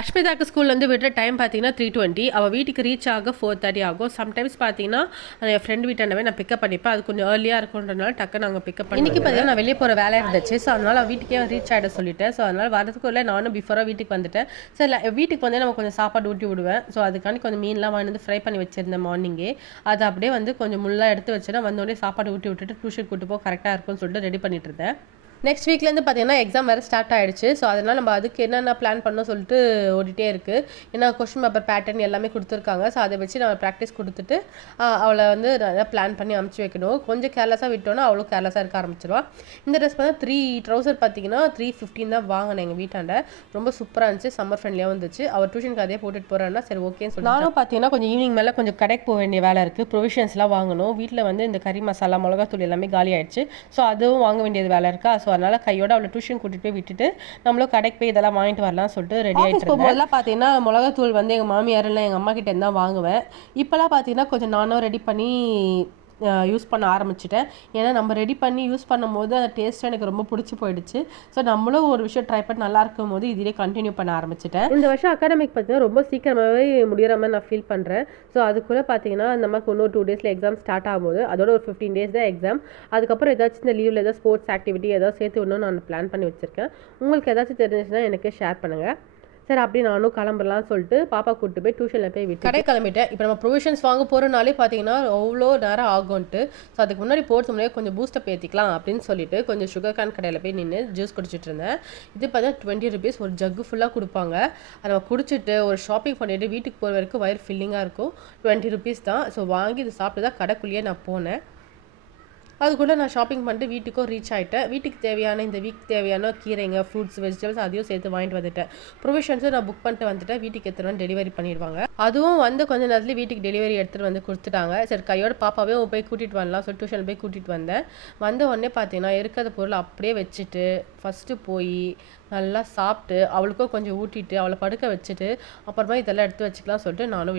அஷ்மிதாக்கு ஸ்கூல்லேருந்து விடுற டைம் பார்த்தீங்கன்னா 3:20. அவள் வீட்டுக்கு ரீச் ஆக 4:30 ஆகும். சம்டைம்ஸ் பார்த்தீங்கன்னா என் ஃப்ரெண்ட் வீட்டாண்டவே நான் பிக்கப் பண்ணிப்பேன். அது கொஞ்சம் ஏர்லியாக இருக்குன்றதுனால டக்கு நாங்கள் பிக்கப் பண்ணி இன்றைக்கி பார்த்தீங்கன்னா நான் வெளியே போகிற வேலையாக இருந்துச்சு. ஸோ அதனால் வீட்டுக்கே ரீச் ஆகிட சொல்லிட்டேன். ஸோ அதனால் வரதுக்குள்ளே நானும் பிஃபோராக வீட்டுக்கு வந்துட்டேன். ஸோ வீட்டுக்கு வந்து நம்ம கொஞ்சம் சாப்பாடு ஊட்டி விடுவேன். ஸோ அதுக்காண்டி கொஞ்சம் மீன்லாம் வாங்கி வந்து ஃப்ரை பண்ணி வச்சிருந்தேன் மார்னிங்கே. அதை அப்படியே வந்து கொஞ்சம் முள்ளாக எடுத்து வச்சுன்னா வந்தோடனே சாப்பாடு ஊட்டி விட்டுட்டு டியூஷன் கூட்டு போக கரெக்டாக இருக்கும்னு சொல்லிட்டு ரெடி பண்ணிட்டு இருந்தேன். நெக்ஸ்ட் வீக்லேருந்து பார்த்தீங்கன்னா எக்ஸாம் வேறு ஸ்டார்ட் ஆகிடுச்சு. ஸோ அதனால் நம்ம அதுக்கு என்னென்ன பிளான் பண்ணோம் சொல்லிட்டு ஓடிட்டே இருக்குது. ஏன்னா கொஸ்டின் பேப்பர் பேட்டர்ன் எல்லாமே கொடுத்துருக்காங்க. ஸோ அதை வச்சு நம்ம ப்ராக்டிஸ் கொடுத்துட்டு அவளை வந்து நல்லா பிளான் பண்ணி அமுச்சு வைக்கணும். கொஞ்சம் கேர்லெஸ்ஸாக விட்டோன்னா அவ்வளோ கேர்லெஸ்ஸாக இருக்க ஆரம்பிச்சிடுவா. இந்த ட்ரெஸ் பார்த்தா 3 ட்ரௌசர் பார்த்தீங்கன்னா 315 தான் வாங்கினேன் எங்கள் வீட்டாண்ட. ரொம்ப சூப்பராக இருந்துச்சு, சம்மர் ஃப்ரெண்ட்லியாக வந்துச்சு. அவர் டியூஷனுக்கு அதே போட்டுட்டு போகிறான்னா சரி ஓகேன்னு சொல்லி நானும் பார்த்தீங்கன்னா கொஞ்சம் ஈவினிங் மேலே கொஞ்சம் கடைக்கு போக வேண்டிய வேலை இருக்குது. ப்ரொவிஷன்ஸ்லாம் வாங்கணும். வீட்டில் வந்து இந்த கறி மசாலா மிளகாத்தூள் எல்லாமே காலி ஆயிடுச்சு. ஸோ அதுவும் வாங்க வேண்டியது வேலை இருக்கா. ஸோ அதனால் கையோட அவளை டியூஷன் கூட்டிகிட்டு போய் விட்டுட்டு நம்மளும் கடைக்கு போய் இதெல்லாம் வாங்கிட்டு வரலாம்னு சொல்லிட்டு ரெடி ஆகிட்டு போகும்போதெல்லாம் பார்த்தீங்கன்னா மிளகாத்தூள் வந்து எங்கள் மாமியார் இல்லை எங்கள் அம்மா கிட்டே தான் வாங்குவேன். இப்போலாம் பார்த்தீங்கன்னா கொஞ்சம் நானும் ரெடி பண்ணி யூஸ் பண்ண ஆரம்பிச்சிட்டேன். ஏன்னா நம்ம ரெடி பண்ணி யூஸ் பண்ணும்போது அந்த டேஸ்ட் எனக்கு ரொம்ப பிடிச்சி போயிடுச்சு. ஸோ நம்மளும் ஒரு விஷயம் ட்ரை பண்ணி நல்லா இருக்கும் போது இதிலே கண்டினியூ பண்ண ஆரம்பிச்சிட்டேன். இந்த வருஷம் அகாடமிக் பார்த்தீங்கன்னா ரொம்ப சீக்கிரமாகவே முடிகிற மாதிரி நான் ஃபீல் பண்ணுறேன். ஸோ அதுக்குள்ளே பார்த்தீங்கன்னா நமக்கு இன்னொரு 2 டேஸில் எக்ஸாம் ஸ்டார்ட் ஆகும்போது அதோட ஒரு 15 டேஸ் தான் எக்ஸாம். அதுக்கப்புறம் ஏதாச்சும் இந்த லீவில் ஏதாவது ஸ்போர்ட்ஸ் ஆக்டிவிட்டி ஏதாவது சேர்த்து விடணும்னு நான் பிளான் பண்ணி வச்சுருக்கேன். உங்களுக்கு ஏதாச்சும் தெரிஞ்சுச்சுன்னா எனக்கு ஷேர் பண்ணுங்கள். சரி அப்படி நானும் கிளம்புறலாம் சொல்லிட்டு பாப்பா கூப்பிட்டு போய் டியூஷனில் போய் விட்டு கடை கிளம்பிட்டேன். இப்போ நம்ம ப்ரொவிஷன்ஸ் வாங்க போகிறனாலே பார்த்தீங்கன்னா அவ்வளோ நேரம் ஆகும்ன்ட்டு. ஸோ அதுக்கு முன்னாடி போகிறது முன்னாடி கொஞ்சம் பூஸ்டப் ஏற்றிக்கலாம் அப்படின்னு சொல்லிட்டு கொஞ்சம் சுகர் கேன் கடையில் போய் நின்று ஜூஸ் குடிச்சிட்டு இருந்தேன். இது பார்த்தா 20 rupees ஒரு ஜக்கு ஃபுல்லாக கொடுப்பாங்க. அதை நம்ம குடிச்சிட்டு ஒரு ஷாப்பிங் பண்ணிவிட்டு வீட்டுக்கு போகிற வரைக்கும் வயிறு ஃபில்லிங்காக இருக்கும். 20 rupees தான். ஸோ வாங்கி இது சாப்பிட்டு தான் கடைக்குள்ளேயே நான் போனேன். அதுக்குள்ளே நான் ஷாப்பிங் பண்ணிட்டு வீட்டுக்கும் ரீச் ஆகிட்டேன். வீட்டுக்கு தேவையான இந்த வீக் தேவையான கீரைங்க, ஃப்ரூட்ஸ், வெஜிடபிள்ஸ் அதையும் சேர்த்து வாங்கிட்டு வந்துட்டேன். ப்ரொவிஷன்ஸும் நான் புக் பண்ணிட்டு வந்துட்டேன். வீட்டுக்கு எடுத்துகிட்டு வந்து டெலிவரி பண்ணிடுவாங்க. அதுவும் வந்து கொஞ்சம் நேரத்துலேயே வீட்டுக்கு டெலிவரி எடுத்துகிட்டு வந்து கொடுத்துட்டாங்க. சரி கையோட பாப்பாவே போய் கூட்டிகிட்டு வரலாம் சொல்லி டியூஷன் போய் கூட்டிகிட்டு வந்தேன். வந்த உடனே பார்த்தீங்கன்னா இருக்கிற பொருள் அப்படியே வச்சுட்டு ஃபஸ்ட்டு போய் நல்லா சாப்பிட்டு அவளுக்கும் கொஞ்சம் ஊட்டிட்டு அவளை படுக்க வச்சுட்டு அப்புறமா இதெல்லாம் எடுத்து வச்சுக்கலாம் சொல்லிட்டு நானும்